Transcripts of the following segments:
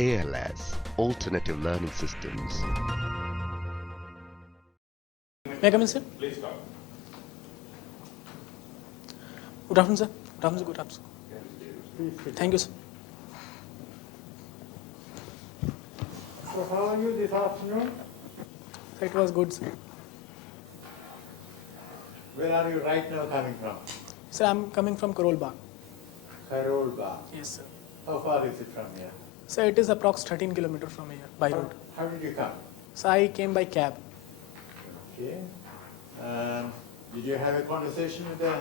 ALS, Alternative Learning Systems. May I come in, sir? Please come. Good afternoon, sir. Good afternoon, sir. Good afternoon. Thank you, sir. So how are you this afternoon? Sir, it was good, sir. Where are you right now coming from? Sir, I'm coming from Karol Bagh. Karol Bagh. Yes, sir. How far is it from here? Sir, it is approx 13 kilometers from here by road. How did you come? So I came by cab. Okay. Did you have a conversation with the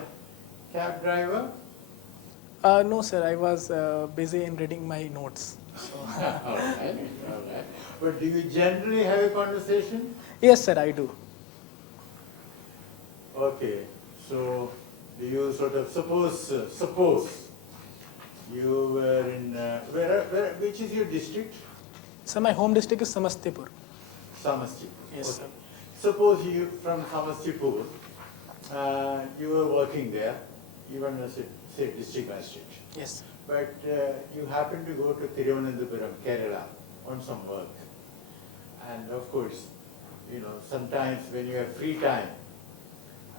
cab driver? No, sir, I was busy in reading my notes. So. All right. But do you generally have a conversation? Yes, sir, I do. Okay. So do you sort of suppose you were in which is your district? Sir, my home district is Samastipur. Samastipur. Yes, sir. Suppose you from Samastipur, you were working there, even as a say district magistrate. Yes. But you happen to go to Thiruvananthapuram, Kerala, on some work. And of course, sometimes when you have free time,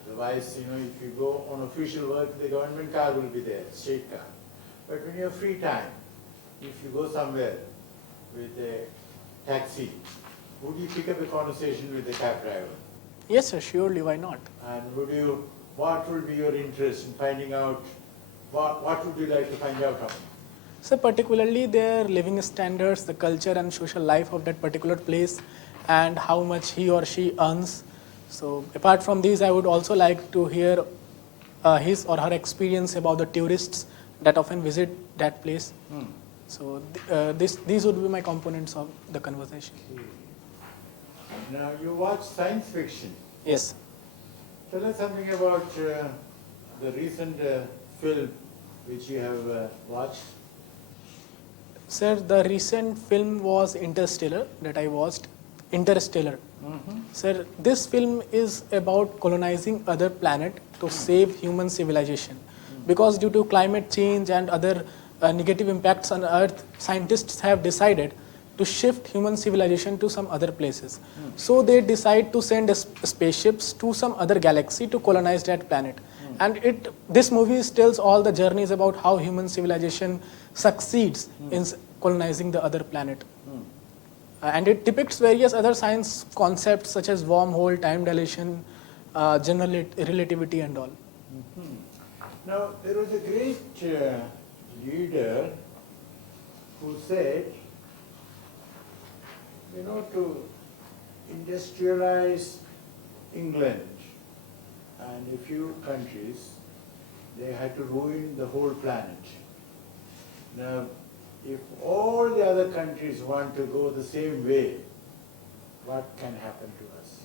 otherwise, if you go on official work, the government car will be there, state car. But when you have free time, if you go somewhere with a taxi, would you pick up a conversation with the cab driver? Yes, sir, surely, why not? And what would be your interest in finding out, what would you like to find out of him? So particularly their living standards, the culture and social life of that particular place, and how much he or she earns. So apart from these, I would also like to hear his or her experience about the tourists that often visit that place. So these would be my components of the conversation. Now you watch science fiction. Yes. Tell us something about the recent film which you have watched. Sir, the recent film was Interstellar that I watched. Interstellar. Sir, this film is about colonizing other planet to save human civilization. Because due to climate change and other negative impacts on Earth, scientists have decided to shift human civilization to some other places. So they decide to send spaceships to some other galaxy to colonize that planet. And this movie tells all the journeys about how human civilization succeeds in colonizing the other planet. And it depicts various other science concepts such as wormhole, time dilation, general relativity and all. Now there was a great leader who said, to industrialize England and a few countries, they had to ruin the whole planet. Now, if all the other countries want to go the same way, what can happen to us?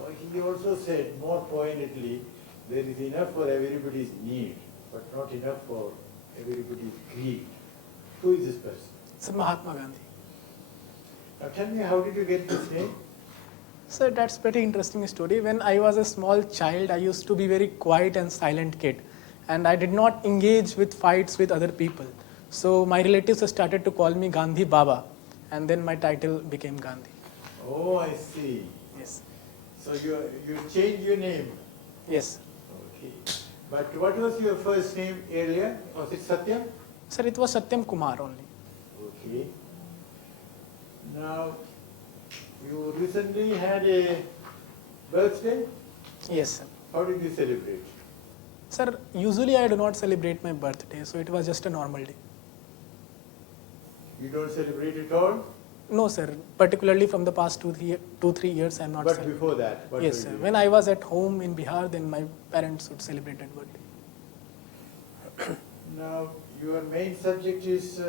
Or he also said, more poignantly, there is enough for everybody's need, but not enough for everybody's greed. Who is this person? Sir, Mahatma Gandhi. Now tell me, how did you get this name? So that's pretty interesting story. When I was a small child, I used to be very quiet and silent kid, and I did not engage with fights with other people. So my relatives started to call me Gandhi Baba, and then my title became Gandhi. Oh, I see. Yes. So you changed your name. Yes. Okay. But what was your first name earlier? Was it Satyam? Sir, it was Satyam Kumar only. Okay. Now, you recently had a birthday? Yes, sir. How did you celebrate? Sir, usually I do not celebrate my birthday, so it was just a normal day. You don't celebrate at all? No, sir. Particularly from the past 2-3 years, I am not But celebrating. before that, what Yes, were sir. you When I was at home in Bihar, then my parents would celebrate that birthday. doing? Now, your main subject is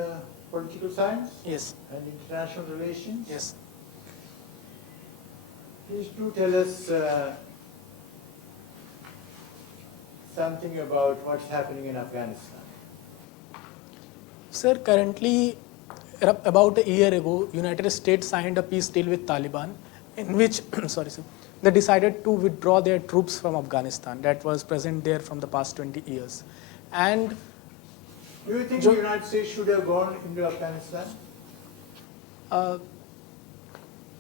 political science Yes, and international relations? yes. Please do tell us something about what's happening in Afghanistan. Sir, currently About a year ago, United States signed a peace deal with Taliban, in which, sorry, sir, they decided to withdraw their troops from Afghanistan that was present there from the past 20 years. And Do you think Jo- the United States should have gone into Afghanistan?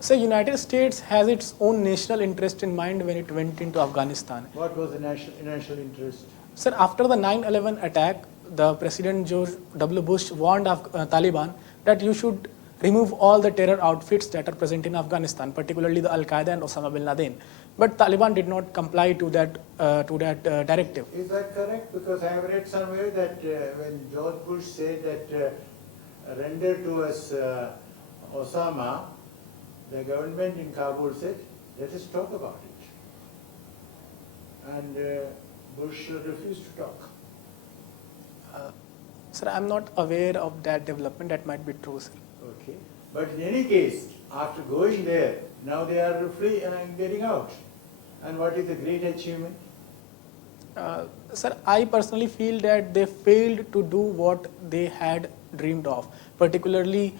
so United States has its own national interest in mind when it went into Afghanistan. What was the national interest? Sir, after the 9/11 attack, the President George W. Bush warned Taliban that you should remove all the terror outfits that are present in Afghanistan, particularly the Al-Qaeda and Osama bin Laden. But Taliban did not comply to that directive. Is that correct? Because I have read somewhere that when George Bush said that render to us Osama, the government in Kabul said, let us talk about it. And Bush refused to talk. Sir, I'm not aware of that development. That might be true, sir. Okay. But in any case, after going there, now they are free and getting out. And what is the great achievement? Sir, I personally feel that they failed to do what they had dreamed of, particularly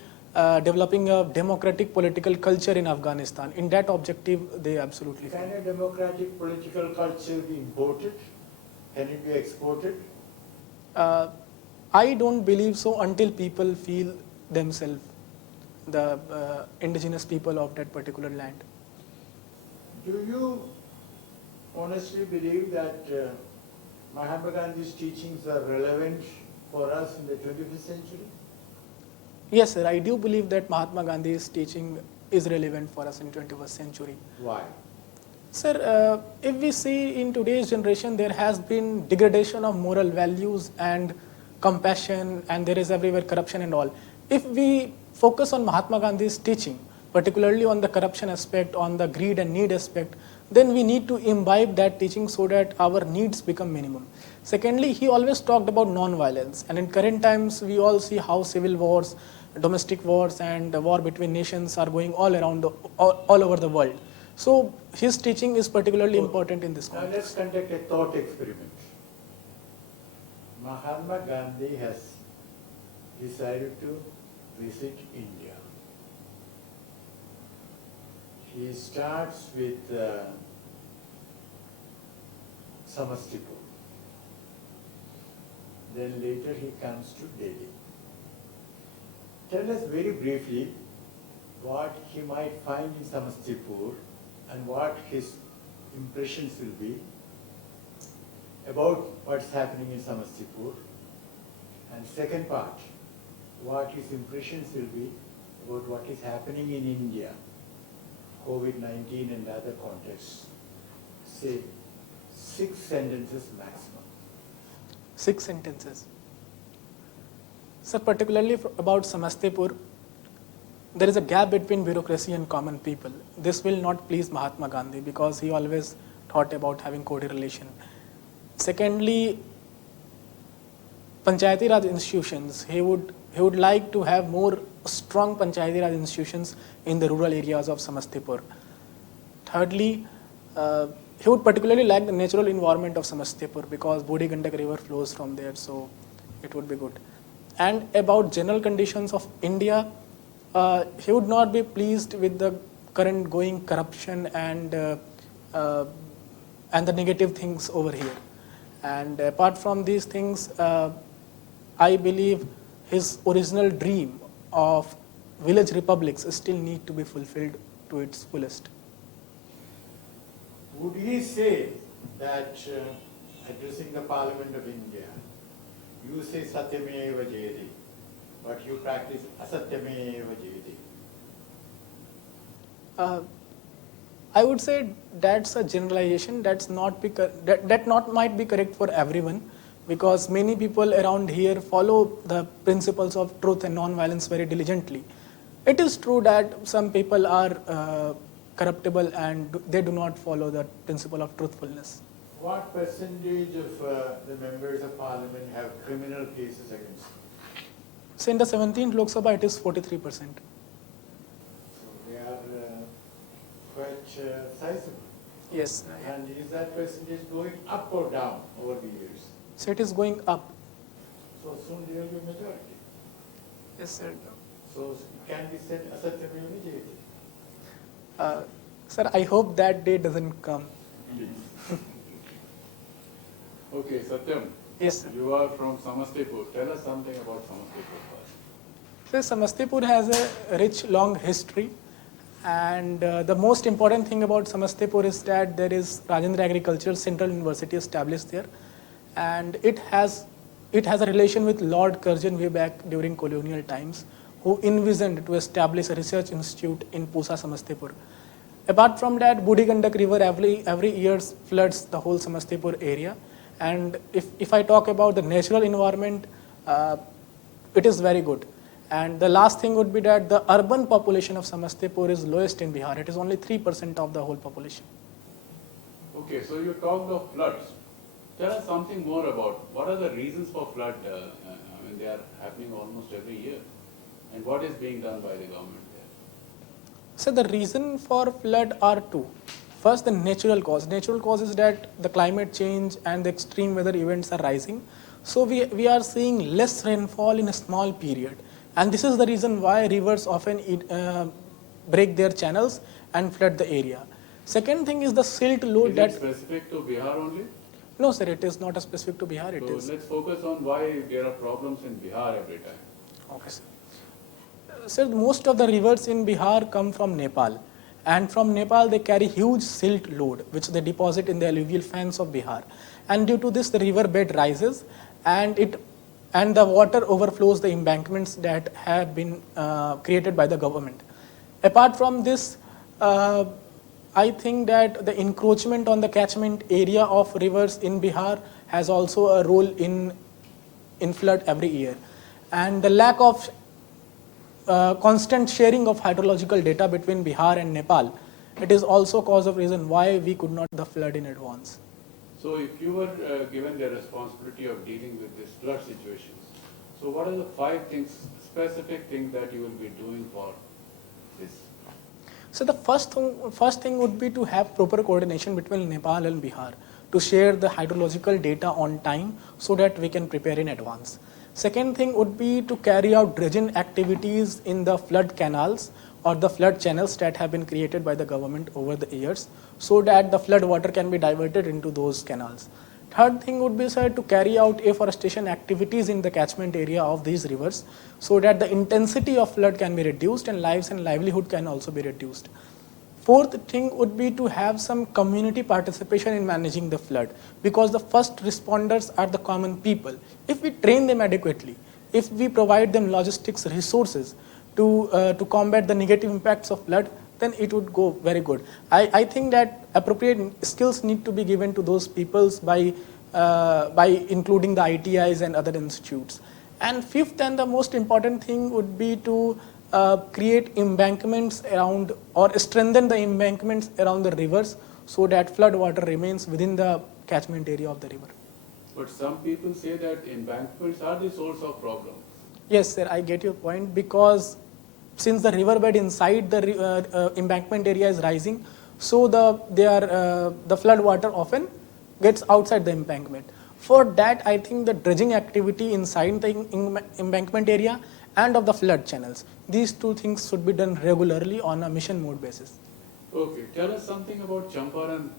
developing a democratic political culture in Afghanistan. In that objective, they absolutely Can failed. a democratic political culture be imported? Can it be exported? I don't believe so until people feel themselves the indigenous people of that particular land. Do you honestly believe that Mahatma Gandhi's teachings are relevant for us in the 21st century? Yes, sir, I do believe that Mahatma Gandhi's teaching is relevant for us in 21st century. Why? Sir, if we see in today's generation, there has been degradation of moral values and compassion, and there is everywhere corruption and all. If we focus on Mahatma Gandhi's teaching, particularly on the corruption aspect, on the greed and need aspect, then we need to imbibe that teaching so that our needs become minimum. Secondly, he always talked about non-violence, and in current times, we all see how civil wars, domestic wars, and the war between nations are going all around, all over the world. So his teaching is particularly important in this Now context. let's conduct a thought experiment. Mahatma Gandhi has decided to visit India. He starts with Samastipur. Then later he comes to Delhi. Tell us very briefly what he might find in Samastipur and what his impressions will be about what's happening in Samastipur. And second part, what his impressions will be about what is happening in India, COVID-19 and other contexts. Say 6 sentences maximum. 6 sentences. Sir, particularly about Samastipur, there is a gap between bureaucracy and common people. This will not please Mahatma Gandhi because he always thought about having co-relation. Secondly, Panchayati Raj institutions. He would like to have more strong Panchayati Raj institutions in the rural areas of Samastipur. Thirdly, he would particularly like the natural environment of Samastipur because Budi Gandak river flows from there, so it would be good. And about general conditions of India, he would not be pleased with the current going corruption and the negative things over here. And apart from these things, I believe his original dream of village republics still need to be fulfilled to its fullest. Would he say that addressing the Parliament of India, you say Satyameva Jayati, but you practice Asatyameva Jayati? I would say that's a generalization. That might be correct for everyone, because many people around here follow the principles of truth and non-violence very diligently. It is true that some people are corruptible and they do not follow the principle of truthfulness. What percentage of the members of Parliament have criminal cases against them? So in the 17th Lok Sabha, it is 43%. So they are quite sizable. Yes. And is that percentage going up or down over the years? So it is going up. So soon there will be majority. Yes, sir. So it can be said Asatyameva Jayate. Sir, I hope that day doesn't come. Okay, Satyam. Yes, sir. You are from Samastipur. Tell us something about Samastipur first. So Samastipur has a rich, long history, and the most important thing about Samastipur is that there is Rajendra Agricultural Central University established there, and it has a relation with Lord Curzon way back during colonial times, who envisioned to establish a research institute in Pusa, Samastipur. Apart from that, Budi Gandak River every year floods the whole Samastipur area, and if I talk about the natural environment, it is very good. And the last thing would be that the urban population of Samastipur is lowest in Bihar. It is only 3% of the whole population. Okay, so you talked of floods. Tell us something more about what are the reasons for flood. I mean, they are happening almost every year. And what is being done by the government there? So the reason for flood are two. First, the natural cause. Natural cause is that the climate change and the extreme weather events are rising. So we are seeing less rainfall in a small period. And this is the reason why rivers often break their channels and flood the area. Second thing is the silt load Is that... it specific to Bihar only? No, sir, it is not a specific to Bihar. It So is... let's focus on why there are problems in Bihar every time. Okay, sir. Sir, most of the rivers in Bihar come from Nepal. And from Nepal, they carry huge silt load, which they deposit in the alluvial fans of Bihar. And due to this, the river bed rises, and the water overflows the embankments that have been created by the government. Apart from this, I think that the encroachment on the catchment area of rivers in Bihar has also a role in flood every year. And the lack of constant sharing of hydrological data between Bihar and Nepal, it is also cause of reason why we could not the flood in advance. So if you were given the responsibility of dealing with these flood situations, so what are the 5 specific things that you will be doing for this? So the first thing would be to have proper coordination between Nepal and Bihar to share the hydrological data on time so that we can prepare in advance. Second thing would be to carry out dredging activities in the flood canals or the flood channels that have been created by the government over the years so that the flood water can be diverted into those canals. Third thing would be, sir, to carry out afforestation activities in the catchment area of these rivers so that the intensity of flood can be reduced and lives and livelihood can also be reduced. Fourth thing would be to have some community participation in managing the flood because the first responders are the common people. If we train them adequately, if we provide them logistics resources to combat the negative impacts of flood, then it would go very good. I think that appropriate skills need to be given to those peoples by including the ITIs and other institutes. And fifth and the most important thing would be to create embankments around or strengthen the embankments around the rivers so that flood water remains within the catchment area of the river. But some people say that embankments are the source of problems. Yes, sir, I get your point because since the riverbed inside the embankment area is rising, so the flood water often gets outside the embankment. For that, I think the dredging activity inside the embankment area and of the flood channels, these two things should be done regularly on a mission mode basis. Okay, tell us something about Champaran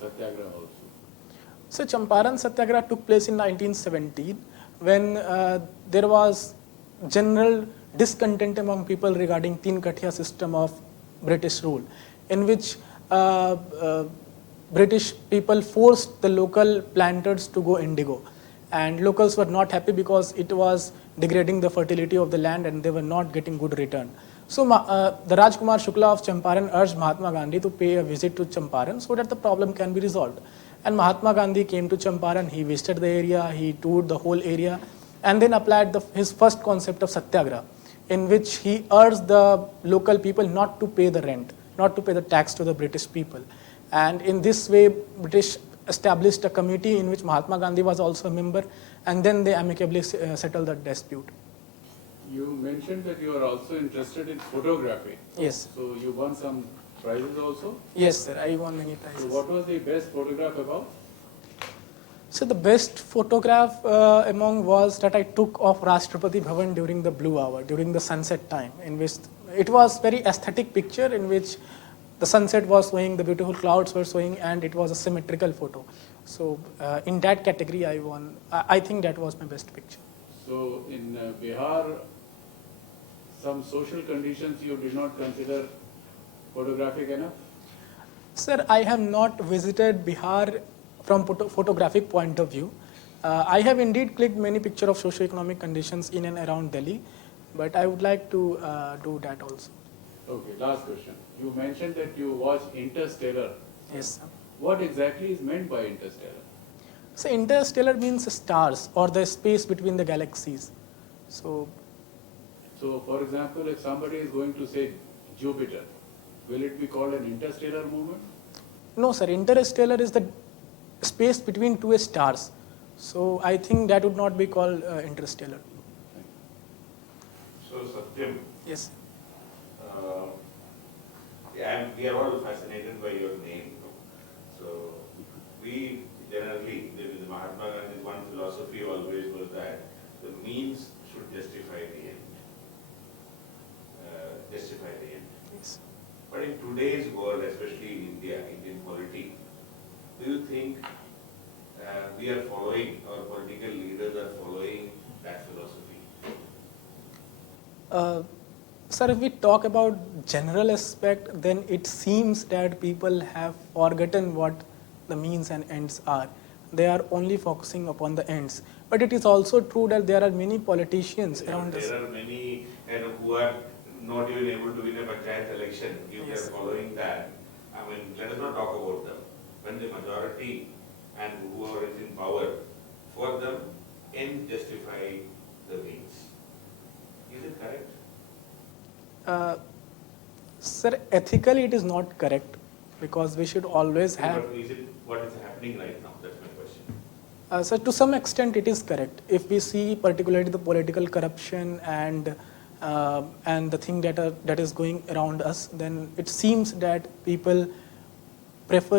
Satyagraha also. So Champaran Satyagraha took place in 1917 when there was general discontent among people regarding Teen Kathia system of British rule, in which British people forced the local planters to go indigo, and locals were not happy because it was degrading the fertility of the land and they were not getting good return. So the Rajkumar Shukla of Champaran urged Mahatma Gandhi to pay a visit to Champaran so that the problem can be resolved. And Mahatma Gandhi came to Champaran, he visited the area, he toured the whole area and then applied his first concept of Satyagraha, in which he urged the local people not to pay the rent, not to pay the tax to the British people. And in this way, British established a committee in which Mahatma Gandhi was also a member, and then they amicably settled the dispute. You mentioned that you are also interested in photography. Yes. So you won some prizes also? Yes, sir, I won many So prizes. what was the best photograph about? So the best photograph among was that I took of Rashtrapati Bhavan during the blue hour, during the sunset time, in which it was very aesthetic picture in which the sunset was showing, the beautiful clouds were showing, and it was a symmetrical photo. So in that category, I won. I think that was my best picture. So in Bihar, some social conditions you did not consider photographic enough? Sir, I have not visited Bihar from photographic point of view. I have indeed clicked many pictures of socio-economic conditions in and around Delhi, but I would like to do that also. Okay, last question. You mentioned that you watched Interstellar. Yes, sir. What exactly is meant by interstellar? So interstellar means stars or the space between the galaxies. So So, for example, if somebody is going to say Jupiter, will it be called an interstellar movement? no, sir, interstellar is the space between two stars. So I think that would not be called interstellar. So Satyam, Yes. we are all fascinated by your name. So we generally, the Mahatma Gandhi's one philosophy always was that the means should justify the end. Justify the end. Yes. But in today's world, especially in India, Indian polity, do you think we are following, our political leaders are following that philosophy? Sir, if we talk about general aspect, then it seems that people have forgotten what the means and ends are. They are only focusing upon the ends. But it is also true that there are many politicians around us. There are many who are not even able to win a panchayat election. If Yes. they are following that, I mean, let us not talk about them. When the majority and whoever is in power, for them, ends justify the means. Is it correct? Sir, ethically it is not correct because we should always have. But is it what is happening right now? That's my question. So to some extent it is correct. If we see particularly the political corruption and the thing that is going around us, then it seems that people prefer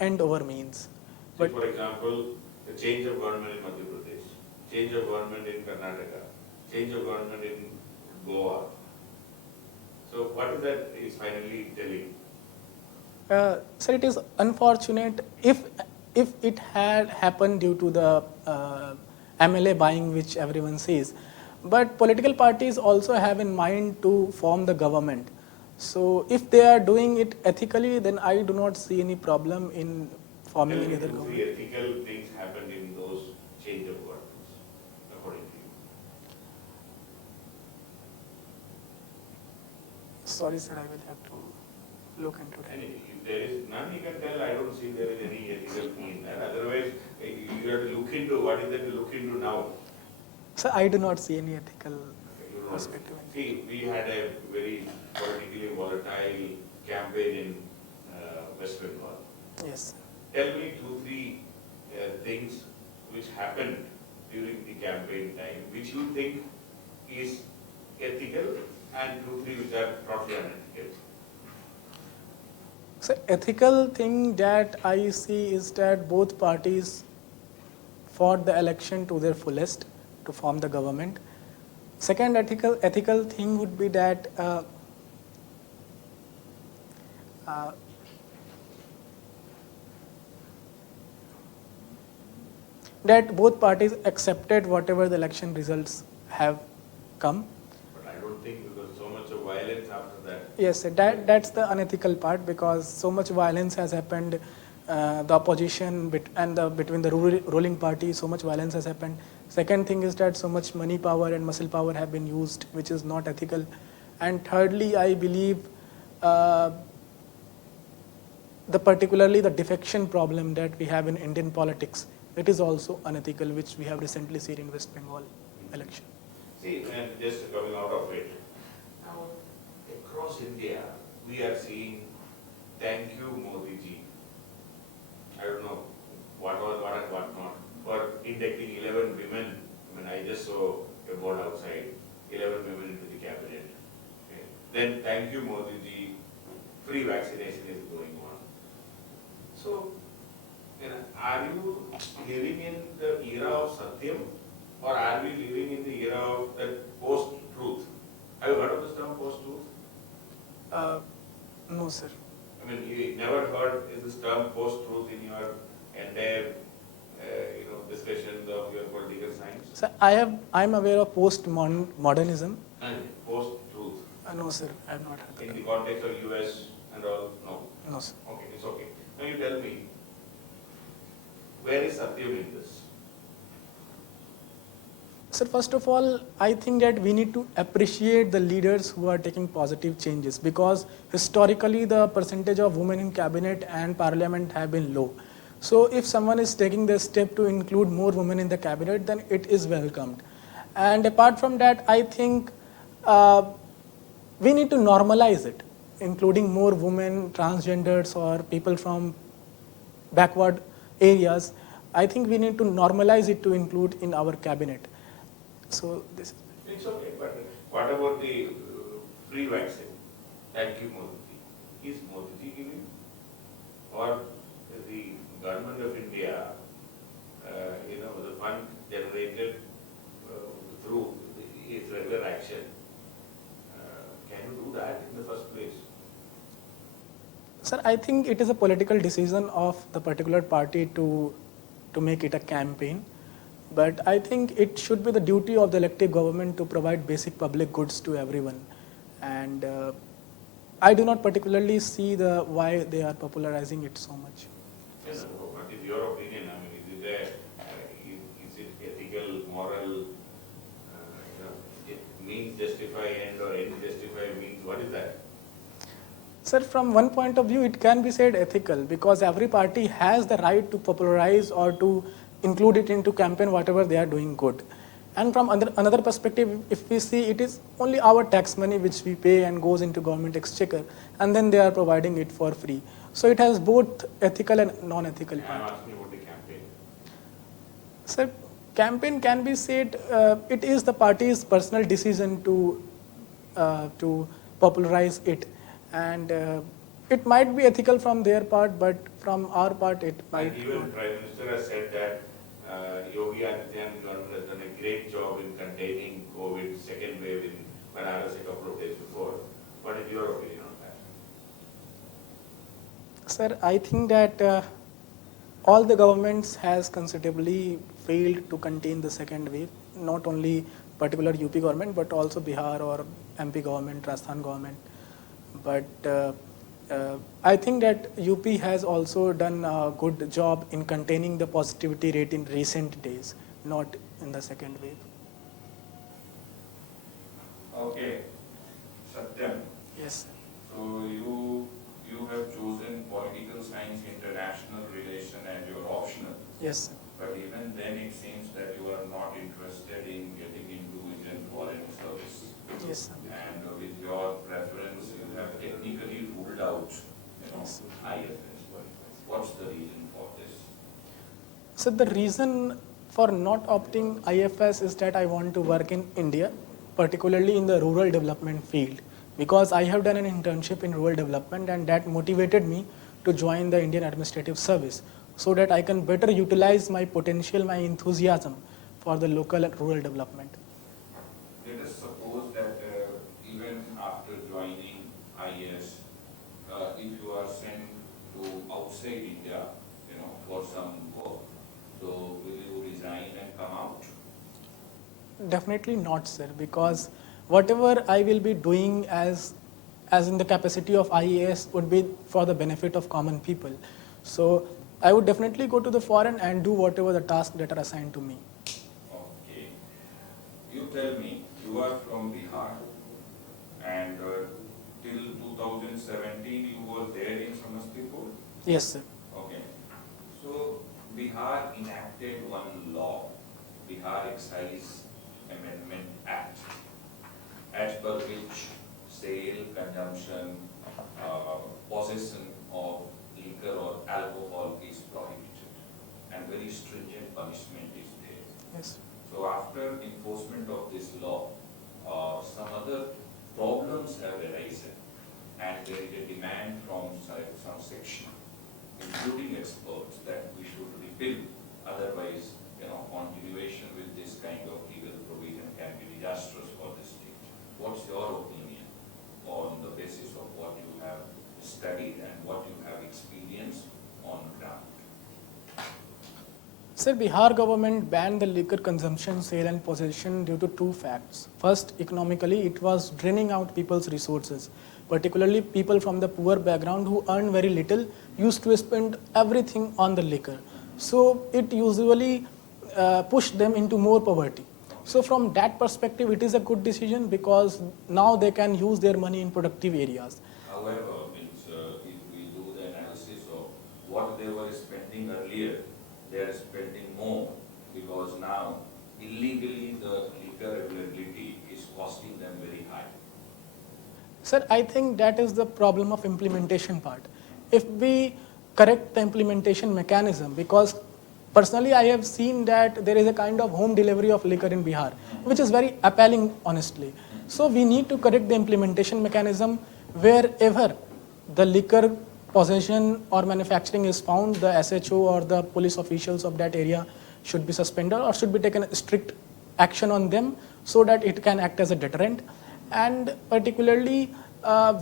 end over means. But for example, the change of government in Madhya Pradesh, change of government in Karnataka, change of government in Goa. So what is that is finally telling? Sir, it is unfortunate if it had happened due to the MLA buying, which everyone says. But political parties also have in mind to form the government. So if they are doing it ethically, then I do not see any problem in forming any other government. Three ethical things happened in those change of governments, according to you. Sorry, sir, I will have to look into that. And if there is none, you can tell, I don't see there is any ethical thing in that. Otherwise, you have to look into, what is that to look into now? So I do not see any ethical You know, perspective. see, we had a very politically volatile campaign in West Bengal. Yes. Tell me 2-3 things which happened during the campaign time, which you think is ethical, and 2-3 which are totally unethical. So ethical thing that I see is that both parties fought the election to their fullest to form the government. Second ethical thing would be that that both parties accepted whatever the election results have come. But I don't think, because so much of violence after that. Yes, that's the unethical part because so much violence has happened. The opposition between the ruling party, so much violence has happened. Second thing is that so much money power and muscle power have been used, which is not ethical. And thirdly, I believe particularly the defection problem that we have in Indian politics, it is also unethical, which we have recently seen in West Bengal election. See, and just coming out of it, now across India, we are seeing thank you Modi ji. I don't know what was what and what not, for inducting 11 women. I mean, I just saw a board outside, 11 women into the cabinet. Okay. Then thank you Modi ji, free vaccination is going on. So, And are you living in the era of Satyam, or are we living in the era of the post-truth? Have you heard of this term post-truth? No, sir. I mean, you never heard this term post-truth in your entire, discussions of your political science? So I'm aware of post-modernism. And post-truth, No, sir, I have not heard in that. the context of US and all, no? No, sir. Okay, it's okay. Now you tell me, where is Satyam in this? Sir, first of all, I think that we need to appreciate the leaders who are taking positive changes, because historically the percentage of women in cabinet and parliament have been low. So if someone is taking the step to include more women in the cabinet, then it is welcomed. And apart from that, I think we need to normalize it, including more women, transgenders, or people from backward areas. I think we need to normalize it to include in our cabinet. So this is. It's okay, but what about the free vaccine? Thank you, Modi. Is Modi giving? Or the government of India, the fund generated through its regular action, can you do that in the first place? Sir, I think it is a political decision of the particular party to make it a campaign. But I think it should be the duty of the elected government to provide basic public goods to everyone. And I do not particularly see why they are popularizing it so much. Yes, what is your opinion? I mean, is it ethical, moral, it means justify end or end justify means, what is that? Sir, from one point of view, it can be said ethical, because every party has the right to popularize or to include it into campaign whatever they are doing good. And from another perspective, if we see, it is only our tax money which we pay and goes into government exchequer, and then they are providing it for free. So it has both ethical and non-ethical I'm part. asking about the campaign. Sir, campaign can be said, it is the party's personal decision to popularize it. And it might be ethical from their part, but from our part it might And even not. Prime Minister has said that Yogi Adityanath government has done a great job in containing COVID second wave in Banaras a couple of days before. What is your opinion on that? Sir, I think that all the governments has considerably failed to contain the second wave, not only particular UP government, but also Bihar or MP government, Rajasthan government. But I think that UP has also done a good job in containing the positivity rate in recent days, not in the second wave. Okay, Satyam, Yes. so you have chosen political science, international relation, and you're optional. Yes. But even then, it seems that you are not interested in getting into Indian Foreign Service. Yes. And with your preference, you have technically ruled out, Yes. IFS. What's the reason for this? So the reason for not opting IFS is that I want to work in India, particularly in the rural development field, because I have done an internship in rural development, and that motivated me to join the Indian Administrative Service so that I can better utilize my potential, my enthusiasm for the local and rural development. Let us suppose that even after joining IAS, if you are sent to outside India, for some work, so will you resign and come out? Definitely not, sir, because whatever I will be doing as in the capacity of IAS would be for the benefit of common people. So I would definitely go to the foreign and do whatever the tasks that are assigned to me. Okay. You tell me, you are from Bihar, and till 2017 you were there in Samastipur? Yes, sir. Okay. So Bihar enacted one law, Bihar Excise Amendment Act, as per which sale, consumption, possession of liquor or alcohol is prohibited, and very stringent punishment is there. Yes. So after enforcement of this law, some other problems have arisen, and there is a demand from some section including experts, that we should repeal. Otherwise, continuation with this kind of legal provision can be disastrous for the state. What's your opinion on the basis of what you have studied and what you have experienced on ground? Sir, Bihar government banned the liquor consumption, sale and possession due to two facts. First, economically, it was draining out people's resources, particularly people from the poor background who earn very little used to spend everything on the liquor. So it usually pushed them into more poverty. So from that perspective, it is a good decision because now they can use their money in productive areas. However, if we do the analysis of what they were spending earlier, they are spending more because now illegally the liquor availability is costing them very high. Sir, I think that is the problem of implementation part. If we correct the implementation mechanism, because personally I have seen that there is a kind of home delivery of liquor in Bihar, which is very appalling, honestly. So we need to correct the implementation mechanism wherever the liquor possession or manufacturing is found, the SHO or the police officials of that area should be suspended or should be taken strict action on them so that it can act as a deterrent. And particularly,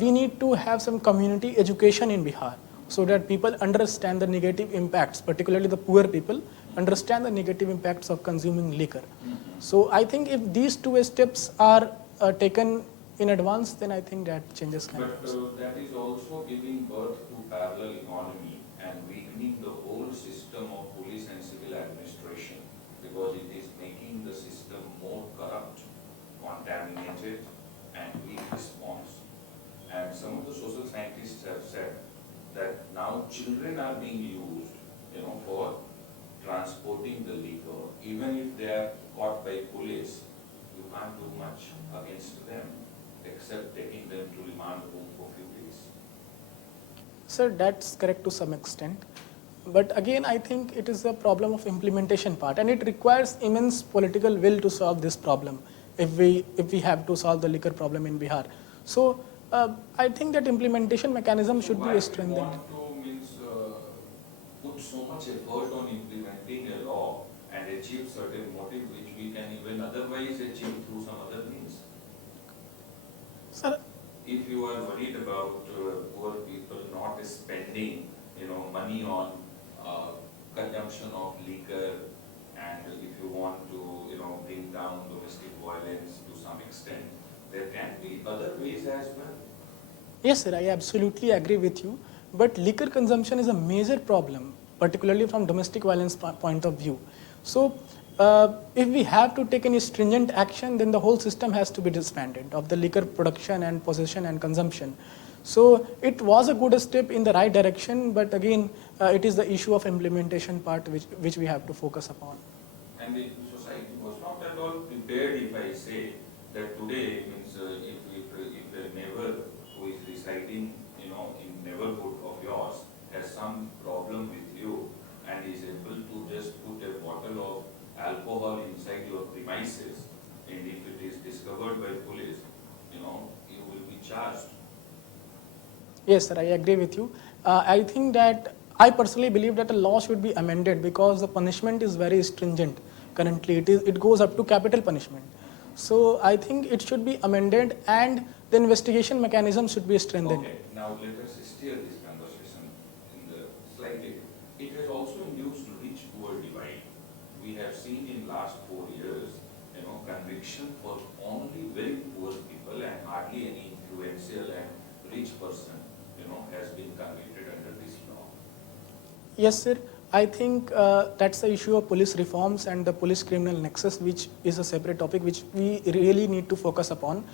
we need to have some community education in Bihar so that people understand the negative impacts, particularly the poor people, understand the negative impacts of consuming liquor. So I think if these two steps are taken in advance, then I think that changes can happen. But that is also giving birth to parallel economy and weakening the whole system of police and civil administration because it is making the system more corrupt, contaminated, and weak response. And some of the social scientists have said that now children are being used, for transporting the liquor. Even if they are caught by police, you can't do much against them except taking them to remand home for few days. Sir, that's correct to some extent. But again, I think it is a problem of implementation part, and it requires immense political will to solve this problem if we have to solve the liquor problem in Bihar. So I think that implementation mechanism should be strengthened. Why do you want to put so much effort on implementing a law and achieve certain motive which we can even otherwise achieve through some other means? Sir, If you are worried about poor people not spending, money on consumption of liquor, and if you want to, bring down domestic violence to some extent, there can be other ways as well. yes, sir, I absolutely agree with you. But liquor consumption is a major problem, particularly from domestic violence point of view. So if we have to take any stringent action, then the whole system has to be disbanded of the liquor production and possession and consumption. So it was a good step in the right direction, but again, it is the issue of implementation part which we have to focus upon. And the society was not at all prepared if I say that today means if a neighbor who is residing, in neighborhood of yours has some problem with you and is able to just put a bottle of alcohol inside your premises, and if it is discovered by police, you will be charged. Yes, sir, I agree with you. I think that I personally believe that the law should be amended because the punishment is very stringent. Currently, it goes up to capital punishment. So I think it should be amended and the investigation mechanism should be strengthened. Okay, now let us steer this conversation in the slightly. It has also induced rich-poor divide. We have seen in last 4 years, conviction for only very poor people and hardly any influential and rich person, has been convicted under this law. Yes, sir. I think that's the issue of police reforms and the police criminal nexus, which is a separate topic which we really need to focus upon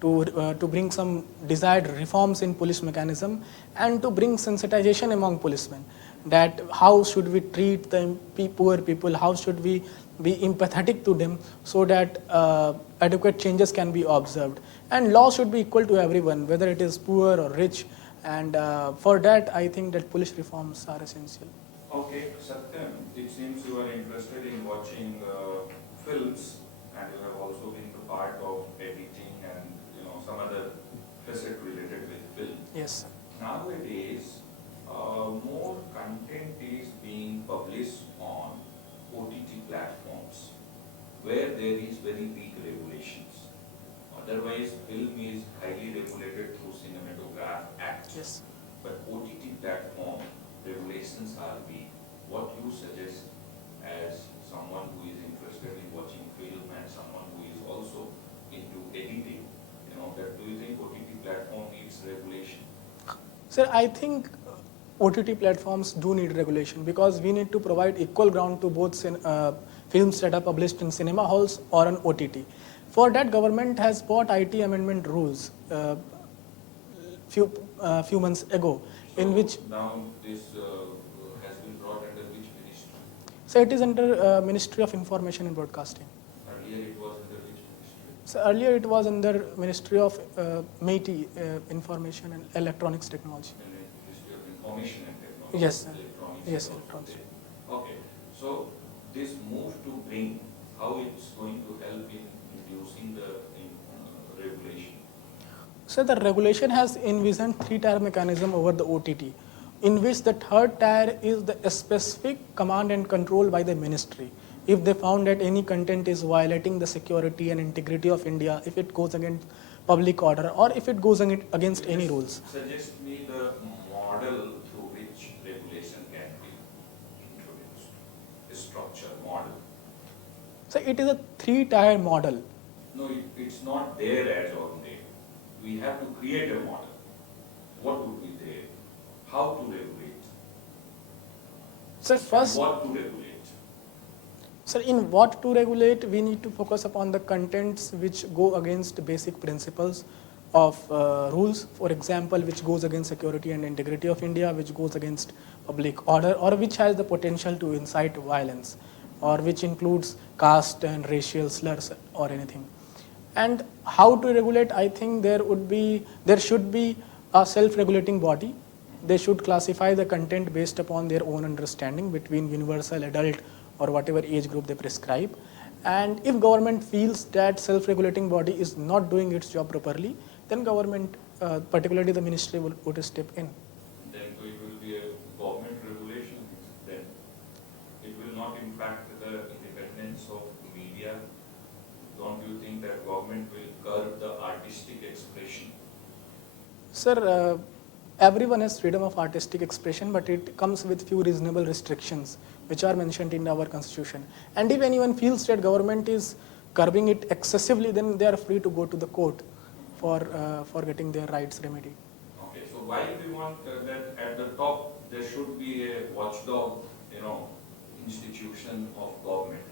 to bring some desired reforms in police mechanism and to bring sensitization among policemen. That how should we treat the poor people, how should we be empathetic to them so that adequate changes can be observed. And law should be equal to everyone, whether it is poor or rich. And for that, I think that police reforms are essential. Okay, Satyam, it seems you are interested in watching films, and you have also been the part of editing and some other facet related with film. Yes, sir. Nowadays, more countries there is very weak regulations. Otherwise, film is highly regulated through Cinematograph Act. Yes. But OTT platform regulations are weak. What you suggest as someone who is interested in watching film and someone who is also into editing, that do you think OTT platform needs regulation? Sir, I think OTT platforms do need regulation because we need to provide equal ground to both films that are published in cinema halls or on OTT. For that, government has brought IT amendment rules few months ago, in which Now this has been brought under which ministry? so it is under Ministry of Information and Broadcasting. Earlier it was under which ministry? So earlier it was under Ministry of MeitY, Information and Electronics Technology. Ministry of Information and Technology. Yes, sir. Electronics. Yes, is also electronics. there. Okay, so this move to bring, how it's going to help in reducing the regulation? So the regulation has envisioned three-tier mechanism over the OTT, in which the third tier is the specific command and control by the ministry. If they found that any content is violating the security and integrity of India, if it goes against public order, or if it goes against any rules. Suggest me the model through which regulation can be introduced, the structure, model. So it is a three-tier model. No, it's not there as on date. We have to create a model. What would be there? How to regulate? So first, What to regulate? sir, in what to regulate, we need to focus upon the contents which go against basic principles of rules. For example, which goes against security and integrity of India, which goes against public order, or which has the potential to incite violence, or which includes caste and racial slurs or anything. And how to regulate, I think there should be a self-regulating body. They should classify the content based upon their own understanding between universal, adult, or whatever age group they prescribe. And if government feels that self-regulating body is not doing its job properly, then government, particularly the ministry, would step in. Then it will be a government regulation. Then it will not impact the independence of media. Don't you think that government will curb the artistic expression? Sir, everyone has freedom of artistic expression, but it comes with few reasonable restrictions which are mentioned in our constitution. And if anyone feels that government is curbing it excessively, then they are free to go to the court for getting their rights remedied. Okay, so why we want that at the top there should be a watchdog, institution of government?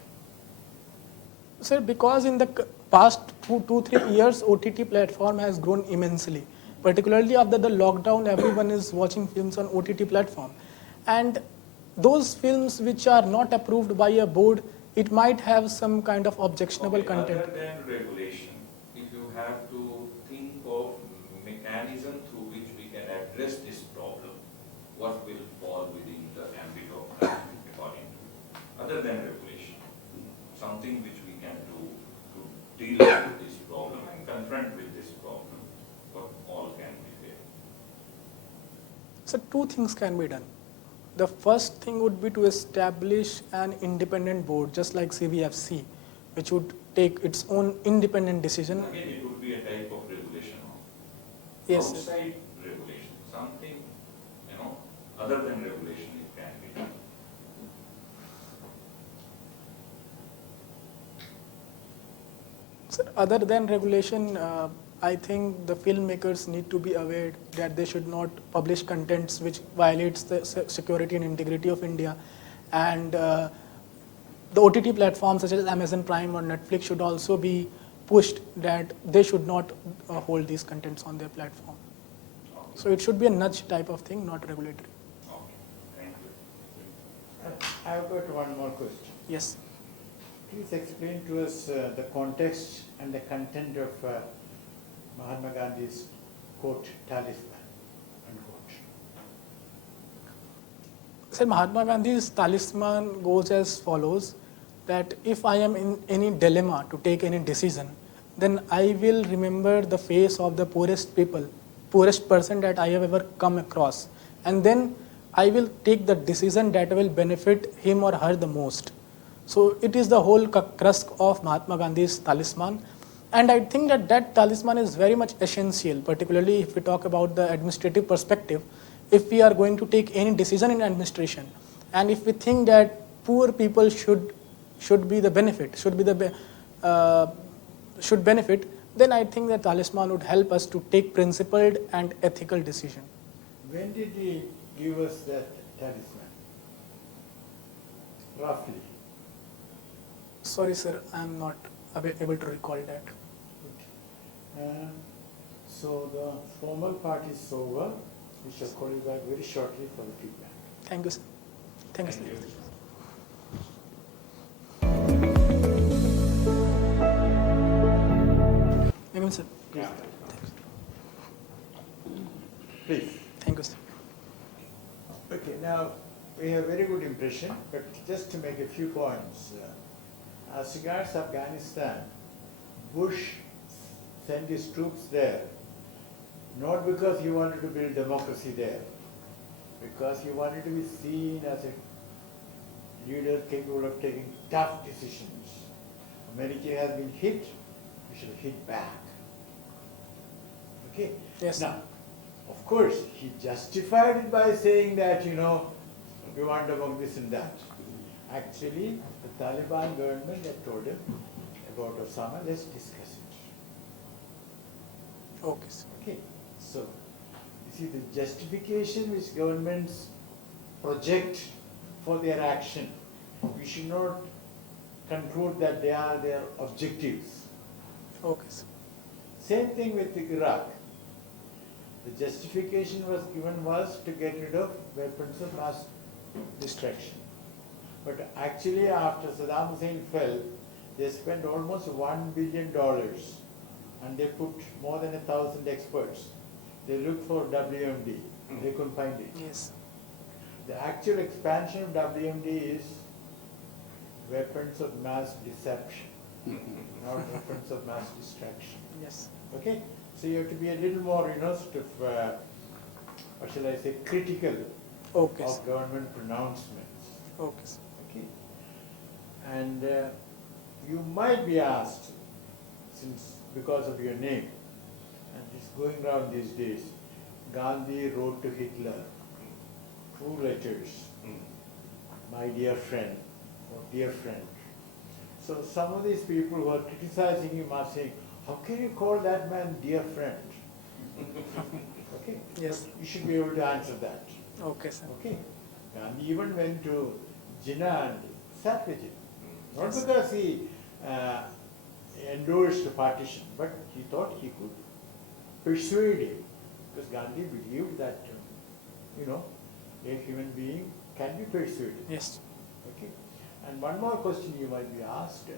Sir, because in the past 2-3 years, OTT platform has grown immensely. Particularly after the lockdown, everyone is watching films on OTT platform. And those films which are not approved by a board, it might have some kind of objectionable content. Other than regulation, if you have to think of mechanism through which we can address this problem, what will fall within the ambit of that according to you? Other than regulation, something which we can do to deal with this problem and confront with this problem, what all can be there? So two things can be done. The first thing would be to establish an independent board, just like CVFC, which would take its own independent decision. Again, it would be a type of regulation. Yes, Outside regulation, something, other than regulation it can be done. sir, other than regulation, I think the filmmakers need to be aware that they should not publish contents which violates the security and integrity of India. And the OTT platforms such as Amazon Prime or Netflix should also be pushed that they should not hold these contents on their platform. Okay. So it should be a nudge type of thing, not regulatory. Okay, thank you. I've got one more question. Yes. Please explain to us the context and the content of Mahatma Gandhi's quote, talisman, unquote. Sir, Mahatma Gandhi's talisman goes as follows, that if I am in any dilemma to take any decision, then I will remember the face of the poorest people, poorest person that I have ever come across. And then I will take the decision that will benefit him or her the most. So it is the whole crux of Mahatma Gandhi's talisman. And I think that that talisman is very much essential, particularly if we talk about the administrative perspective. If we are going to take any decision in administration, and if we think that poor people should be the benefit, should benefit, then I think that talisman would help us to take principled and ethical decision. When did he give us that talisman? Roughly. Sorry, sir, I am not able to recall that. So the formal part is over. We shall call you back very shortly for the feedback. Thank you, sir. Thank you, sir. Thank you, sir. Please. Thank you, sir. Okay, now we have very good impression, but just to make a few points. As regards Afghanistan, Bush sent his troops there, not because he wanted to build democracy there, because he wanted to be seen as a leader capable of taking tough decisions. America has been hit, we should hit back. Okay? Yes. Now, of course, he justified it by saying that, we want democracy and that. Actually, the Taliban government had told him about Osama, let's discuss it. Okay, sir. Okay, so you see the justification which governments project for their action, we should not conclude that they are their objectives. Okay, sir. Same thing with Iraq. The justification was given was to get rid of weapons of mass destruction. But actually after Saddam Hussein fell, they spent almost $1 billion and they put more than 1,000 experts. They looked for WMD, they couldn't find it. Yes. The actual expansion of WMD is weapons of mass deception, not weapons of mass destruction. Yes. Okay? So you have to be a little more, sort of, what shall I say, critical Okay, of sir. government pronouncements. Okay, sir. Okay? And you might be asked, because of your name, and it's going around these days, Gandhi wrote to Hitler 2 letters, my dear friend, or dear friend. So some of these people who are criticizing him are saying, how can you call that man dear friend? Okay? Yes. You should be able to answer that. Okay, sir. Okay? Gandhi even went to Jinnah and sat with him. Not Yes. because he endorsed the partition, but he thought he could persuade him. Because Gandhi believed that, a human being can be persuaded. Yes. Okay? And one more question you might be asked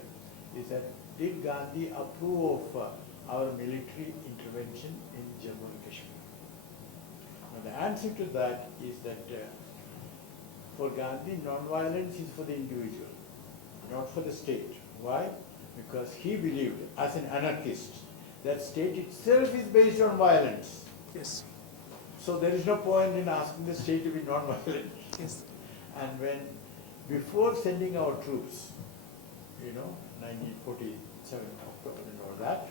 is that, did Gandhi approve of our military intervention in Jammu and Kashmir? Now the answer to that is that for Gandhi, non-violence is for the individual, not for the state. Why? Because he believed, as an anarchist, that state itself is based on violence. Yes. So there is no point in asking the state to be non-violent. Yes. And before sending our troops, 1947 October and all that,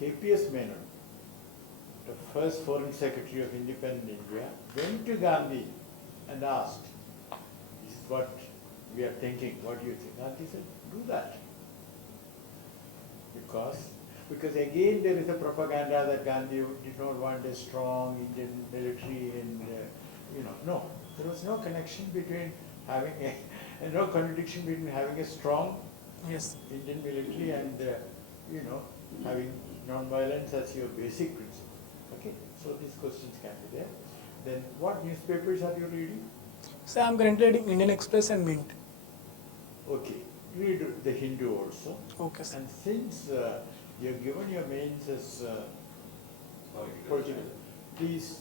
KPS Menon, the first Foreign Secretary of Independent India, went to Gandhi and asked, this is what we are thinking, what do you think? Gandhi said, do that. Because again there is a propaganda that Gandhi did not want a strong Indian military and, no. There was no connection between having no contradiction between having a strong Yes. Indian military and, having non-violence as your basic principle. Okay, so these questions can be there. Then what newspapers are you reading? So I'm currently reading Indian Express and Mint. Okay, read the Hindu also. Okay, sir. And since you have given your mains as political, please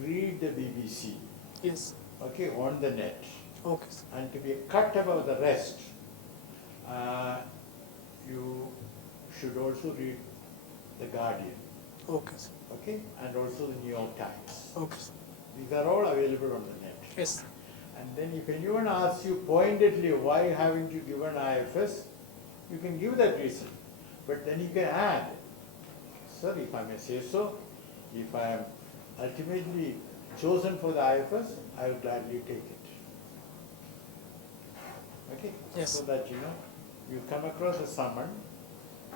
read the BBC, Yes. okay, on the net. Okay, sir. And to be cut above the rest, you should also read The Guardian, Okay, sir. okay, and also the New York Times. Okay, sir. These are all available on the net. Yes. And then if anyone asks you pointedly why haven't you given IFS, you can give that reason. But then you can add, sir, if I may say so, if I am ultimately chosen for the IFS, I will gladly take it. Okay? Yes. So that you come across as someone,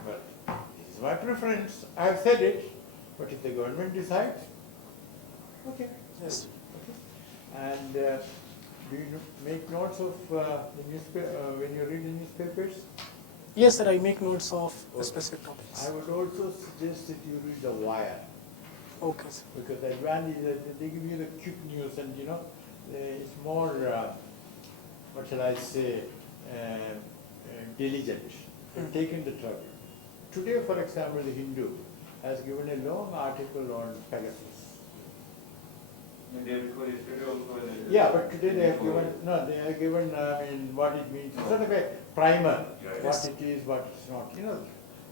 but this is my preference, I have said it, but if the government decides, okay. Yes. Okay. And do you make notes of the newspaper when you read the newspapers? Yes, sir, I make notes of Okay. specific topics. I would also suggest that you read The Wire, Okay, sir. because the advantage is that they give you the quick news and it's more, what shall I say, diligent. They've taken the trouble. Today, for example, the Hindu has given a long article on Pegasus. The day before yesterday also. Yeah, but today they have given, no, they have given, what it means, sort of a primer, Yeah, what yes. it is, what it's not,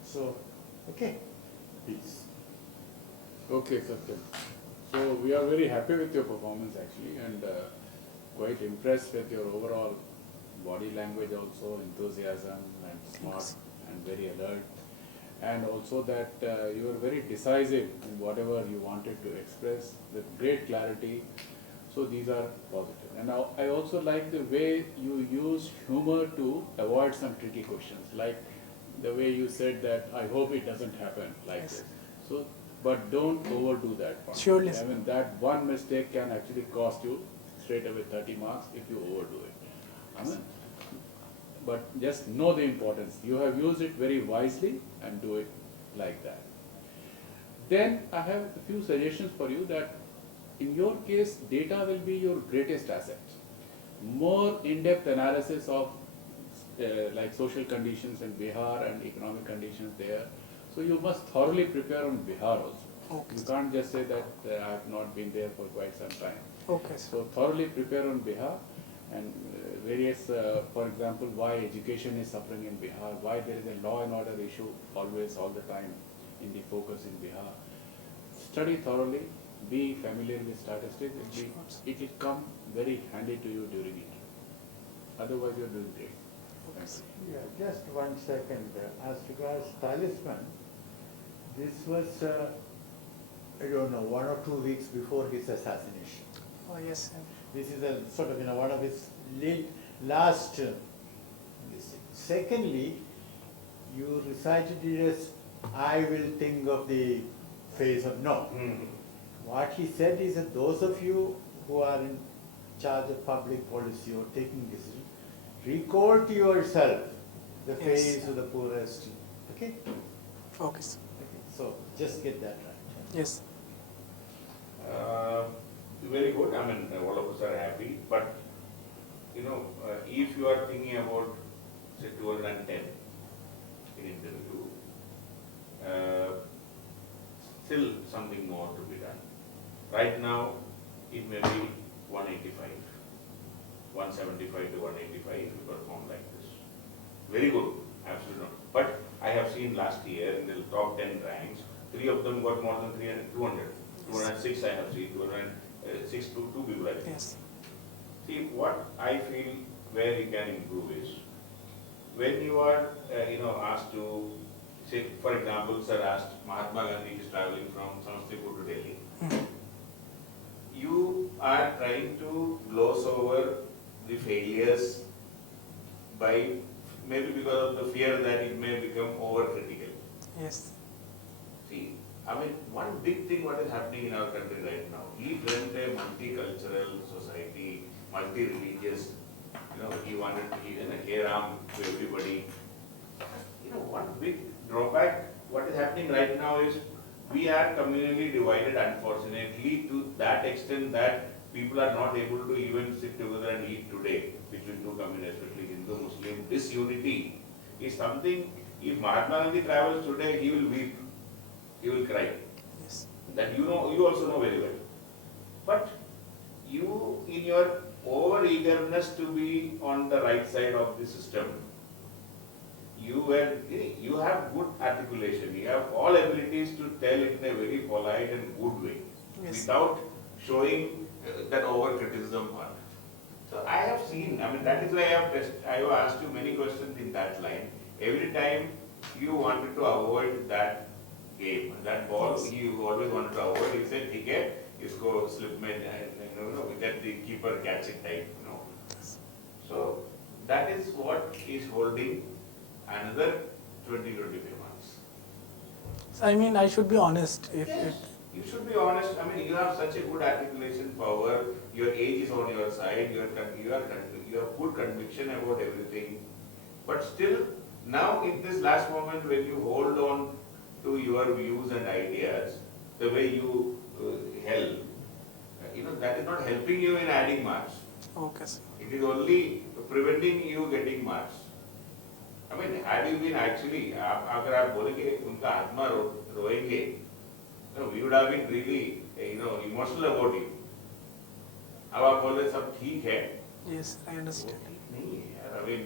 So, okay, please. Okay, Satyam. So we are very happy with your performance actually, and quite impressed with your overall body language also, enthusiasm and smart Thanks. and very alert. And also that you were very decisive in whatever you wanted to express with great clarity. So these are positive. And now I also like the way you use humor to avoid some tricky questions, like the way you said that I hope it doesn't happen like Yes. this. So, but don't overdo that part. Surely, I sir. mean, that one mistake can actually cost you straight away 30 marks if you overdo it. I mean, but just know the importance. You have used it very wisely and do it like that. Then I have a few suggestions for you that in your case, data will be your greatest asset. More in-depth analysis of like social conditions in Bihar and economic conditions there. So you must thoroughly prepare on Bihar also. Okay. You can't just say that I have not been there for quite some time. Okay, sir. So thoroughly prepare on Bihar and various, for example, why education is suffering in Bihar, why there is a law and order issue always, all the time in the focus in Bihar. Study thoroughly, be familiar with statistics, it will come very handy to you during it. Otherwise you are doing great. Thanks. Yeah, just 1 second. As regards talisman, this was, I don't know, 1 or 2 weeks before his assassination. Oh, yes, sir. This is a sort of, one of his last, this thing. Secondly, you recited it as, I will think of the face of, no. What he said is that those of you who are in charge of public policy or taking decisions, recall to yourself the Yes. face of the poorest. Okay? Okay, sir. Okay. So just get that right. Yes. Very good, I mean, all of us are happy, but, if you are thinking about, say, 210 in interview, still something more to be done. Right now, it may be 185, 175 to 185 if you perform like this. Very good, absolutely not. But I have seen last year in the top 10 ranks, 3 of them got more than 300, 200. 206 I have seen, 206 to 2 people I think. Yes. See, what I feel where you can improve is, when you are, asked to, say, for example, sir asked, Mahatma Gandhi is traveling from Samastipur to Delhi. You are trying to gloss over the failures by, maybe because of the fear that it may become overcritical. Yes. See, I mean, one big thing what is happening in our country right now, he built a multicultural society, multi-religious, he wanted to give a care arm to everybody. One big drawback, what is happening right now is, we are communally divided, unfortunately, to that extent that people are not able to even sit together and eat today, between two communities, especially Hindu, Muslim. This unity is something, if Mahatma Gandhi travels today, he will weep. He will cry. Yes. That you also know very well. But you, in your over-eagerness to be on the right side of the system, you have good articulation. You have all abilities to tell it in a very polite and good way, Yes. without showing that over-criticism part. So I have seen, I mean, that is why I have asked you many questions in that line. Every time you wanted to avoid that game, that ball, Yes. you always wanted to avoid. You said, ठीक है, इसको slip में, we get the keeper catch it type, So that is what is holding another 20-25 months. So, I mean, I should be honest. If Yes. it, You should be honest. I mean, you have such a good articulation power. Your age is on your side. You have good conviction about everything. But still, now in this last moment, when you hold on to your views and ideas, the way you held, that is not helping you in adding marks. okay, sir. It is only preventing you getting marks. I mean, had you been actually, अगर आप बोलेंगे उनका आत्मा रोएंगे, we would have been really, emotional about you. अब आप बोल रहे सब ठीक है, Yes, I understand. नहीं है यार. I mean,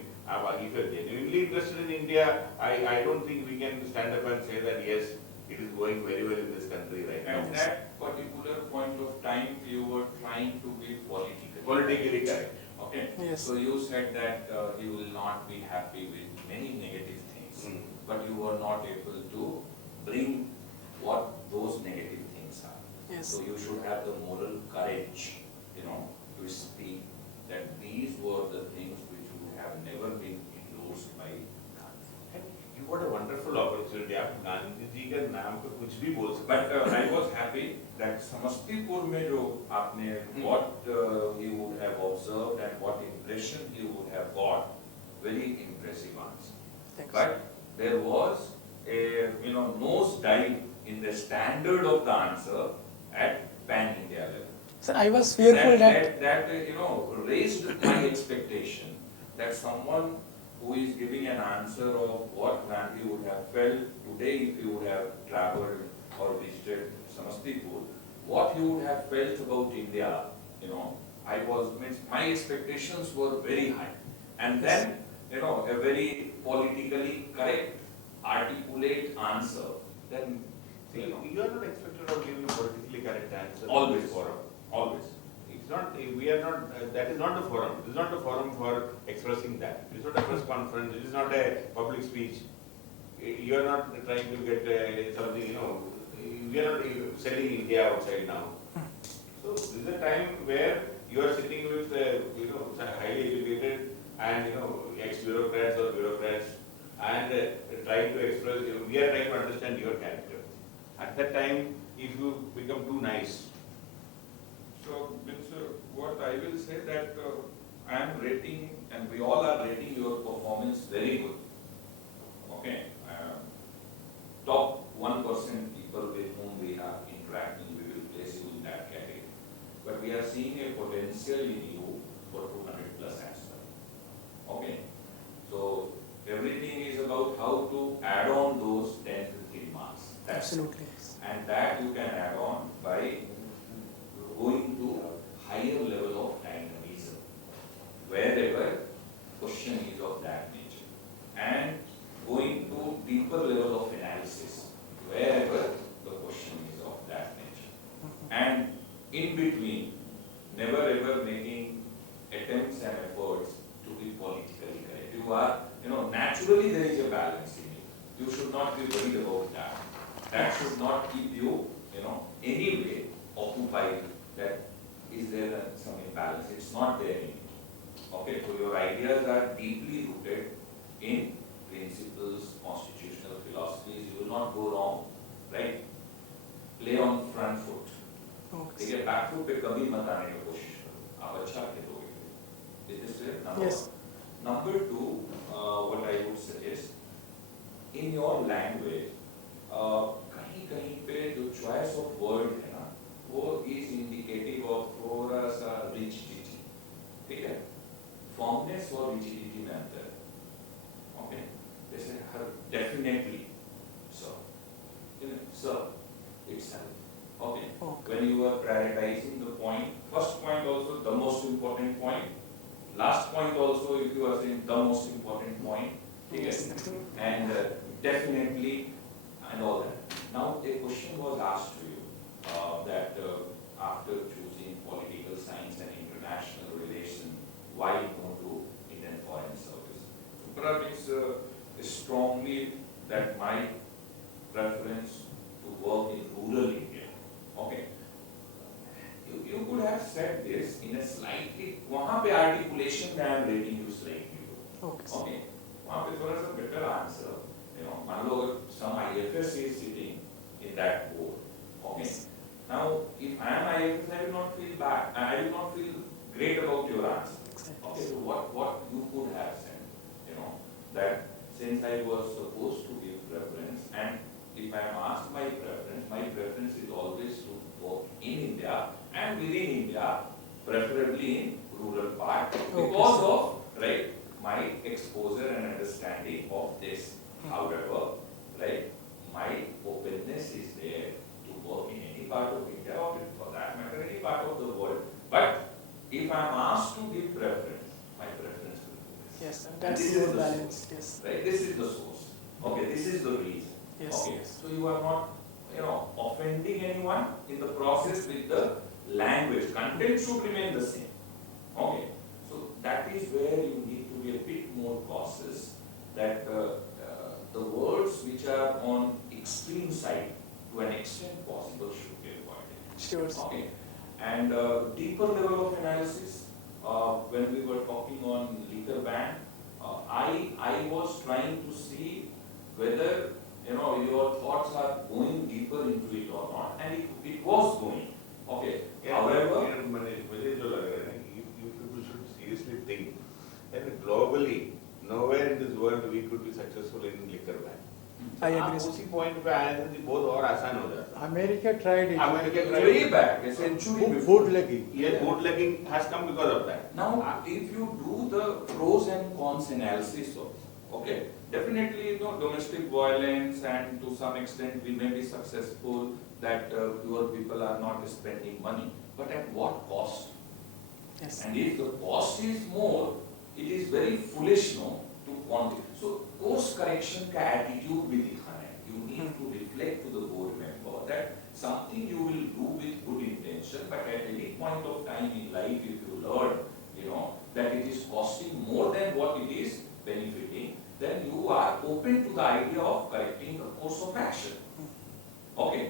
if you are genuinely interested in India, I don't think we can stand up and say that yes, it is going very well in this country right now. At that particular point of time, you were trying to be Politically correct. Okay. Yes. So you said that you will not be happy with many negative things, Mm. but you were not able to bring what those negative things are. Yes. So you should have the moral courage, to speak that these were the things which would have never been endorsed by Gandhi. You got a wonderful opportunity. आप गांधी जी का नाम पे कुछ भी बोल सकते But I was happy that Samastipur में जो आपने what you would have observed and what impression you would have got, very impressive answer. Thanks. But there was a nose dive in the standard of the answer at pan India level. Sir, I was fearful that raised my expectation that someone who is giving an answer of what Gandhi would have felt today if he would have traveled or visited Samastipur, what he would have felt about India, my expectations were very high. And then, a very politically correct, articulate answer, then, See, you are not expected of giving a politically correct answer. always, in this forum. always. It's not, we are not, that is not the forum. This is not the forum for expressing that. It is not a press conference, it is not a public speech. You are not trying to get something, we are not selling India outside now. So this is a time where you are sitting with, highly educated and, ex-bureaucrats or bureaucrats and trying to express, we are trying to understand your character. At that time, if you become too nice, So, what I will say that I am rating, and we all are rating your performance very good. Okay, top 1% people with whom we are interacting, we will place you in that category. But we are seeing a potential in you for 200 plus as well. Okay, so everything is about how to add on those 10-15 marks. That's it. absolutely. Yes. And that you can add on by going to higher level of dynamism, wherever question is of that nature, and going to deeper level of analysis, wherever the question is of that nature, and in between, never ever making attempts and efforts to be politically correct. You are, naturally there is a balance in you. You should not be worried about that. That should not keep you, anyway occupied. That is there some imbalance? It's not there in it. Okay, so your ideas are deeply rooted in principles, constitutional philosophies. You will not go wrong, right? Play on front foot. Okay. ठीक है, back foot पे कभी मत आने की कोशिश करो. आप अच्छा खेलोगे. Is this clear? Number Yes. one. Number two, what I would suggest, in your language, कहीं पे जो choice of word है ना, वो is indicative of थोड़ा सा rigidity, ठीक है? Firmness और rigidity में अंतर है, okay? जैसे हर definitely, sir, sir itself, okay? Okay. When you are prioritizing the point, first point also the most important point, last point also if you are saying the most important point, ठीक है? And definitely and all that. Now a question was asked to you that after choosing political science and international relations, why no to Indian Foreign Service. So perhaps it's strongly that my preference to work in rural India. Okay. You could have said this in a slightly, वहाँ पे articulation में I am rating you slightly. Okay. Okay. वहाँ पे थोड़ा सा better answer. You know, मान लो अगर some IFS is sitting in that board. Okay. Now, if I am IFS, I will not feel bad. I will not feel great about your answer. Okay. So what you could have said, you know, that since I was supposed to give preference, and if I am asked my preference is always to work in India and within India, preferably in rural part, because of right my exposure and understanding of this. However, right, my openness is there to work in any part of India or for that matter any part of the world. But if I am asked to give preference, my preference will be this. Yes, and And that's this more is the balanced. source, Yes. right? This is the source. Okay, this is the reason. Yes. Okay, so you are not, you know, offending anyone in the process with the language. Content should remain the same. Okay, so that is where you need to be a bit more cautious that the words which are on extreme side to an extent possible should be avoided. Sure. Okay, and deeper level of analysis, when we were talking on liquor ban, I was trying to see whether, you know, your thoughts are going deeper into it or not, and it was going. Okay, however, मुझे जो लग रहा है ना, you people should seriously think that globally, nowhere in this world we could be successful in liquor ban. I agree. आप उसी point पे आए थे कि बहुत और आसान हो जाता. America tried it. America tried way it. back, a century before. Bootlegging. Yeah, bootlegging has come because of that. Now, if you do the pros and cons analysis of, okay, definitely, you know, domestic violence and to some extent we may be successful that your people are not spending money, but at what cost? Yes. And if the cost is more, it is very foolish, no, to quantify. So, course correction का attitude भी दिखाना है. You need to reflect to the board member that something you will do with good intention, but at any point of time in life, if you learn, you know, that it is costing more than what it is benefiting, then you are open to the idea of correcting the course of action. Okay,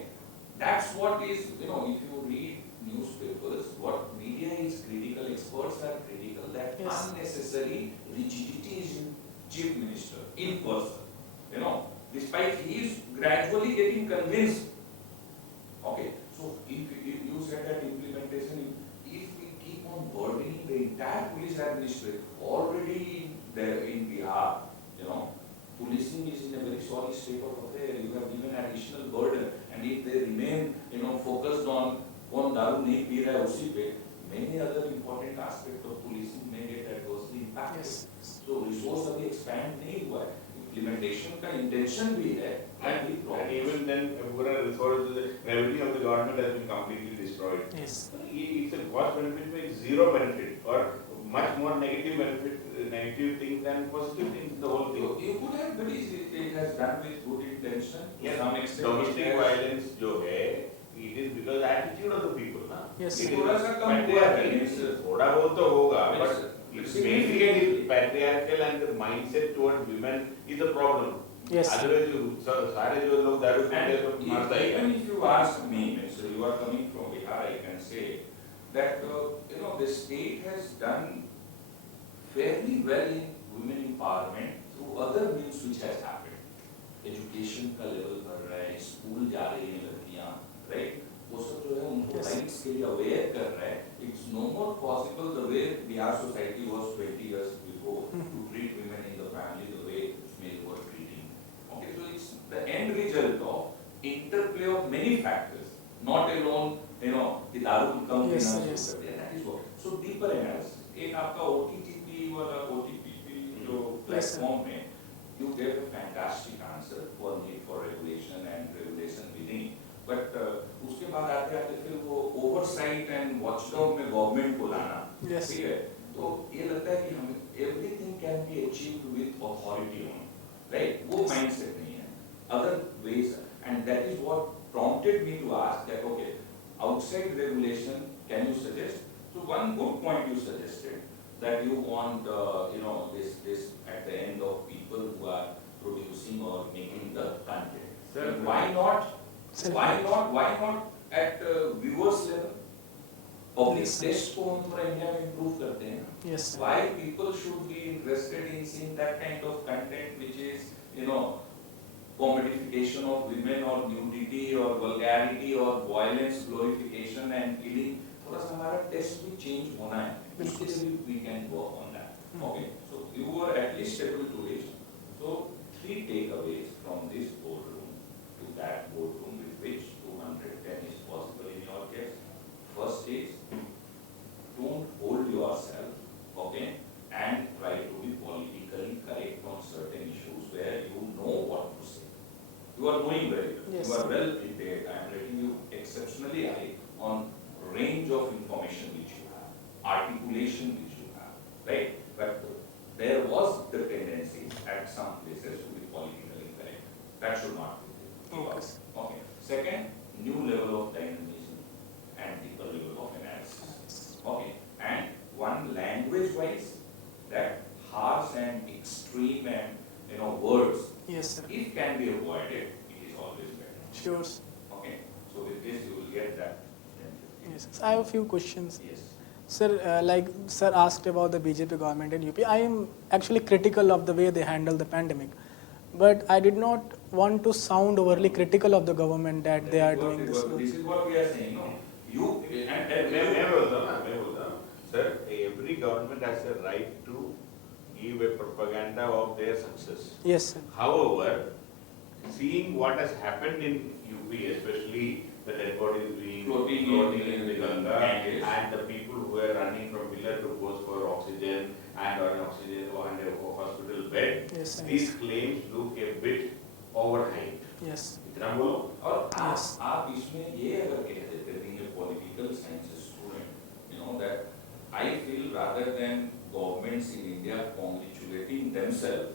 that's what is, you know, if you read newspapers, what media is critical, experts are critical, that Yes. unnecessary rigidity is in chief minister, in person, you know, despite he is gradually getting convinced. Okay, so if you said that implementation, if we keep on burdening the entire police administration, already there in Bihar, you know, policing is in a very sorry state of affair. You have given additional burden, and if they remain, you know, focused on कौन दारू नहीं P रहा है उसी पे, many other important aspects of policing may get adversely impacted. Yes. So resource अभी expand नहीं हुआ है, implementation का intention भी है, and And even then, पूरा resource, the revenue of the government has been completely destroyed. Yes. It's a cost benefit with zero benefit, or much more negative benefit, negative things than positive things, the whole thing. you could have believed it has done with good intention, to Yes, some extent. domestic it has- violence जो है, it is because attitude of the people, ना. Yes. It is थोड़ा सा कम हुआ है, patriarchal. it's- थोड़ा बहुत तो होगा, it's- but it's it's significantly- mainly patriarchal and the mindset towards women is the problem. Yes. Otherwise, सारे जो लोग दारू पीते हैं तो And मरता ही है. even if you ask me, so you are coming from Bihar, I can say that you know the state has done fairly well in women empowerment through other means which has happened. Education का level बढ़ रहा है, school जा रही हैं लड़कियाँ, right? वो सब जो है उनको Yes. rights के लिए aware कर रहा है. It's no more possible the way Bihar society was 20 years before to treat women in the family the way men were treating. Okay, so it's the end result of interplay of many factors, not alone, you know, the दारू की कम Yes, पीना yes. शुरू कर दिया. That is what. So deeper analysis. एक आपका OTT वाला OTP जो platform में, you gave a fantastic answer for need for regulation and regulation within. But उसके बाद आते आते फिर वो oversight and watchdog में government को लाना. Yes. ठीक है. तो ये लगता है कि हमें everything can be achieved with authority only. Right? वो mindset नहीं है. Other ways, and that is what prompted me to ask that, okay, outside regulation, can you suggest? So one good point you suggested, that you want, this at the end of people who are producing or making the content. Sir, Why not? Why not at viewers level? Public Yes, sir. taste को हम थोड़ा India में improve करते हैं. Yes, sir. Why people should be interested in seeing that kind of content which is, commodification of women or nudity or vulgarity or violence, glorification and killing. थोड़ा सा हमारा test भी चेंज होना है. बिल्कुल. We can work on that. Okay. So you were at least able to reach. So 3 takeaways from this boardroom to that boardroom with which 210 is possible in your case. First is, don't hold yourself, okay, and try to be politically correct on certain issues where you know what to say. You are knowing very well. Yes, You are sir. well prepared. I am rating you exceptionally high on range of information which you have, articulation which you have, right? But there was the tendency at some places to be politically correct. That should not be there. Okay, sir. Okay. Second, new level of dynamism and deeper level of analysis. Okay. And one language-wise, that harsh and extreme and words, Yes, sir. if can be avoided, it is always better. Sure, sir. Okay. So with this, you will get that. Yes, sir. I have a few questions. Yes. Sir, like sir asked about the BJP government in UP, I am actually critical of the way they handle the pandemic. But I did not want to sound overly critical of the government that they are doing this. This is what we are saying, no? You, and Sir, every government has a right to give a propaganda of their success. Yes, sir. However, seeing what has happened in UP, especially the dead bodies being Floating in the Ganga, Ganges. and the people who were running from pillar to post for oxygen and or an oxygen and a hospital bed, Yes, sir. these claims look a bit overhyped. Yes. इतना बोलो. और Yes. आप इसमें ये अगर कह देते being a political sciences student, that I feel rather than governments in India congratulating themselves,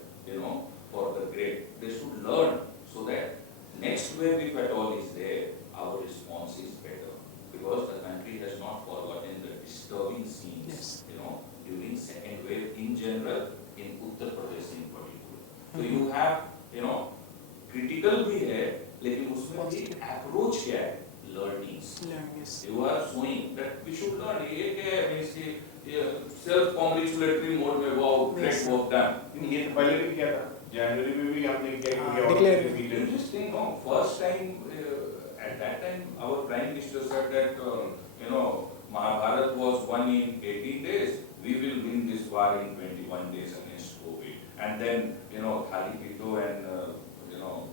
for the great, they should learn so that next wave, if at all is there, our response is better. Because the country has not forgotten the disturbing scenes, Yes. during second wave in general, in Uttar Pradesh in particular. So you have, critical भी है, लेकिन उसमें भी approach क्या है? Learnings. Yes. You are showing that we should learn. ये क्या है? Self-congratulatory mode में wow, great Yes. work done. ये पहले भी किया था. जनवरी में भी हमने क्या declare. You just think, no, first time, at that time, our Prime Minister said that, Mahabharat was won in 18 days, we will win this war in 21 days against COVID. And then, Thali Pito and,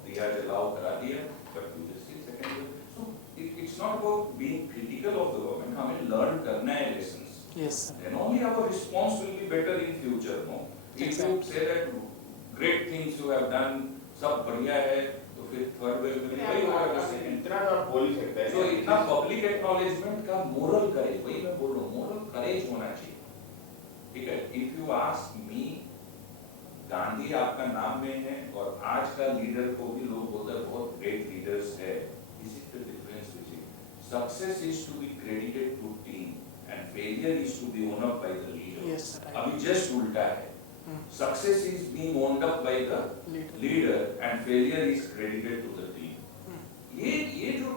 Diya Jalao kara diya, but you just see second wave. So, it's not about being critical of the government, हमें learn करना है lessons. Yes, sir. Then only our response will be better in future, no? If Exactly. you say that great things you have done, सब बढ़िया है, तो फिर third wave में वही होगा second. इतना तो आप बोल ही सकते हैं. So इतना public acknowledgement का moral courage, वही मैं बोल रहा हूँ, moral courage होना चाहिए. ठीक है? If you ask me, Gandhi आपका नाम में है और आज का लीडर को भी लोग बोलते हैं बहुत great leaders है. This is the difference between success is to be credited to team and failure is to be owned up by the leader. Yes, sir. अभी just उल्टा है. Success is being owned up by the leader and failure is credited to the team. ये जो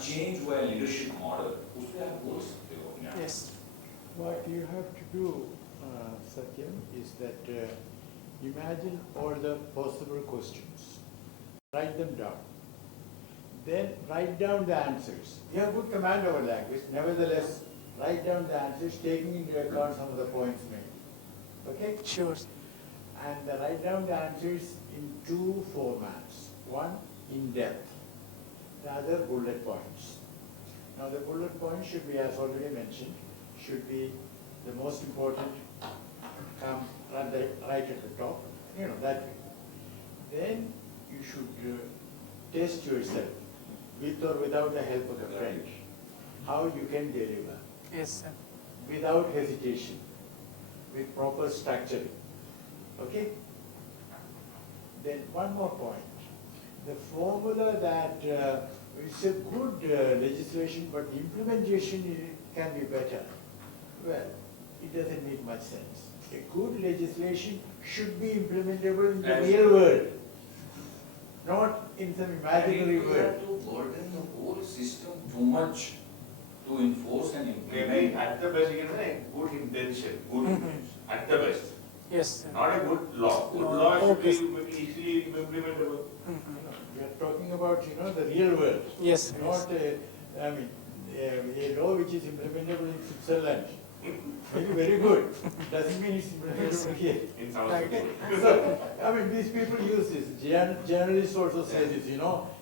change हुआ है leadership model, उसमें आप बोल सकते हो अपने आप. Yes. What you have to do, Satyam, is that imagine all the possible questions, write them down, then write down the answers. You have good command over language, nevertheless, write down the answers, taking into account some of the points made. Okay? Sure. And write down the answers in 2 formats. One, in depth. The other, bullet points. Now the bullet points should be, as already mentioned, should be the most important, come right at the top, that way. Then you should test yourself, with or without the help of a friend, how you can deliver, Yes, sir. without hesitation, with proper structure. Okay? Then one more point. The formula that it's a good legislation, but the implementation can be better. Well, it doesn't make much sense. A good legislation should be implementable in the That's real right. world, not in some And if imaginary you have world. to burden the whole system too much to enforce and Maybe implement. at the best, you can say good intention, good intention, at the best. Yes, sir. Not a good law. Good Law, law should okay. be maybe easily implementable. We are talking about, the real world. Yes, sir, yes. Not, a law which is implementable in Switzerland. Maybe very good, doesn't mean it's implementable here. In some Right. okay. So, these people use this, journalists also say this,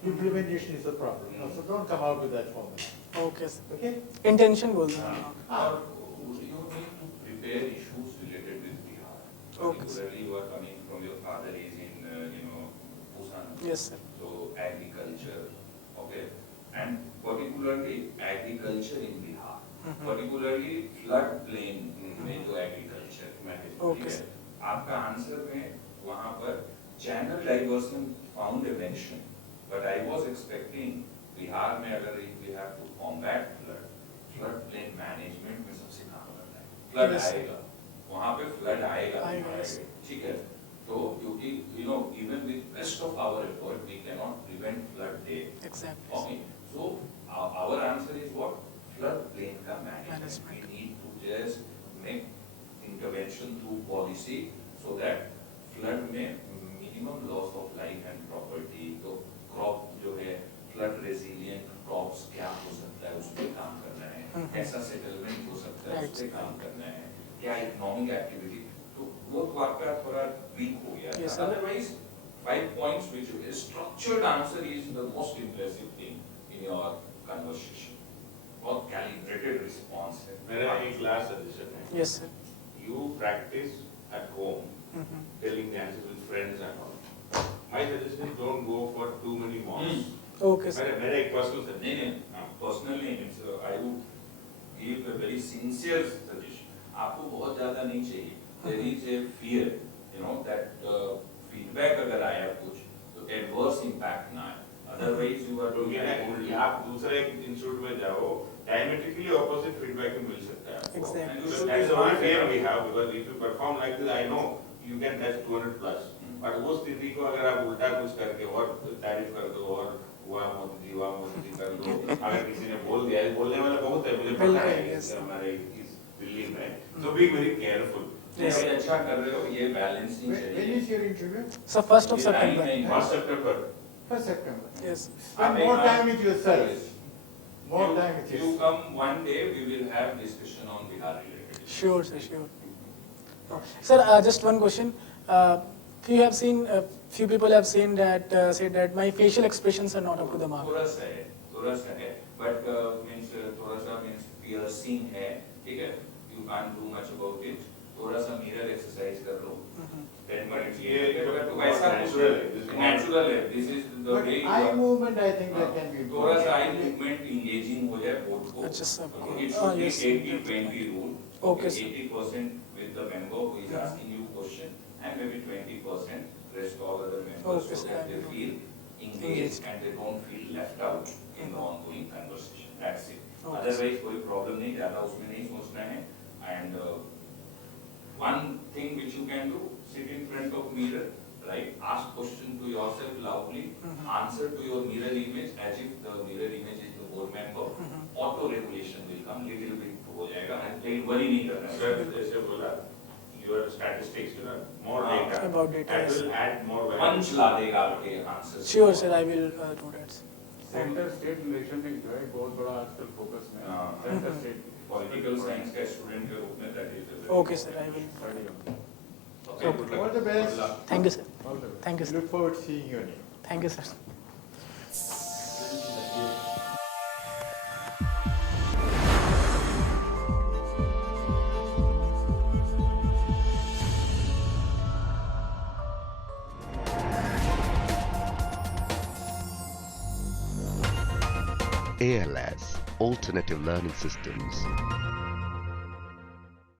implementation is the problem. So don't come out with that formula, Okay, sir. okay? Intention बोल रहा हूँ. Or you need to prepare issues related with Bihar. Okay. Particularly you are coming from your father is in, Busan. Yes, sir. So agriculture, okay, and particularly agriculture in Bihar, particularly floodplain में जो agriculture में है, Okay, ठीक है? sir. आपका answer में वहाँ पर channel diversion found a mention, but I was expecting Bihar में अगर we have to combat floodplain management में सबसे काम करना है, flood Yes. आएगा, वहाँ पे flood आएगा, आएगा, yes. ठीक है? तो क्योंकि even with best of our effort we cannot prevent flood day. Exactly. Okay, so our answer is what? Floodplain ka management. Management. We need to just make intervention through policy so that flood में minimum loss of life and property, तो crop जो है flood resilient crops क्या हो सकता है उस पे काम करना है, कैसा settlement हो सकता है उस पे काम करना है, क्या economic activity, तो वो तो आपका थोड़ा weak हो गया Yes, था. sir. Otherwise 5 points which a structured answer is the most impressive thing in your conversation. बहुत calibrated response है. मेरा एक last suggestion है. Yes, sir. You practice at home, telling the answers with friends and all. My suggestion is don't go for too many mocks. Okay, sir. मेरा एक personal नहीं suggestion. नहीं personally means I would give a very sincere suggestion. आपको बहुत ज़्यादा नहीं चाहिए. There is a fear, that feedback अगर आया कुछ तो adverse impact ना आए. Otherwise you are doing क्योंकि आप दूसरे इंस्टीट्यूट में जाओ, diametrically opposite feedback भी मिल सकता है आपको. Exactly. And you So should that's be the only smart fear enough. we have, because if you perform like this, I know you can touch 200 plus. But वो स्थिति को अगर आप उल्टा कुछ करके और तारीफ कर दो और वाह मोदी जी कर दो, अगर किसी ने बोल दिया है, बोलने वाला बहुत है, मुझे पता है Yes. कि हमारे इस दिल्ली में, so be very careful. Yes. ये अच्छा कर रहे हो, ये balancing When चाहिए. is your interview? So 1st of ये September. नहीं, 1st September. 1st September. Yes. Spend more time with yourself. Yes. More You- time with You yourself. come one day, we will have discussion on Bihar related issues. Sure, sir, sure. Sir, just one question. Few people have said that my facial expressions are not up to the mark. थोड़ा सा है, but means थोड़ा सा means piercing है, ठीक है? You can't do much about it. थोड़ा सा mirror exercise कर लो. 10 minutes ये तो तो वैसा natural है, this is natural है. This is the But way you eye are. movement, I think that can be थोड़ा सा eye improved. movement engaging हो जाए both को. अच्छा, सबको. It should be Yes. 80-20 rule. Okay, sir. 80% with the member who is asking you question and maybe 20% rest all other members Okay, so sir, that I they will. feel Engaged. engaged and they don't feel left out in the ongoing conversation. That's it. Okay, Otherwise कोई problem नहीं, ज़्यादा उसमें नहीं सोचना है. And one thing which you can do, sit in front of mirror, right? Ask question to yourself loudly, answer to your mirror image as if the mirror image is the board member. Auto regulation will come, little bit हो जाएगा. And worry नहीं करना है. Sir, जैसे बोला, your statistics, more data. About data, That yes. will add more value. पंच ला देगा आपके answer. Sure, sir, I will do that. Centre state relationship जो है बहुत बड़ा आजकल फोकस में है. हाँ. सेंटर स्टेट पॉलिटिकल साइंस का स्टूडेंट के रूप में that is a very Okay, sir, I will. Study होता है. Okay, good luck. All the best. Good luck. Thank you, sir. All the best. Thank you, sir. Look forward to seeing your name. Thank you, sir. ALS, Alternative Learning Systems.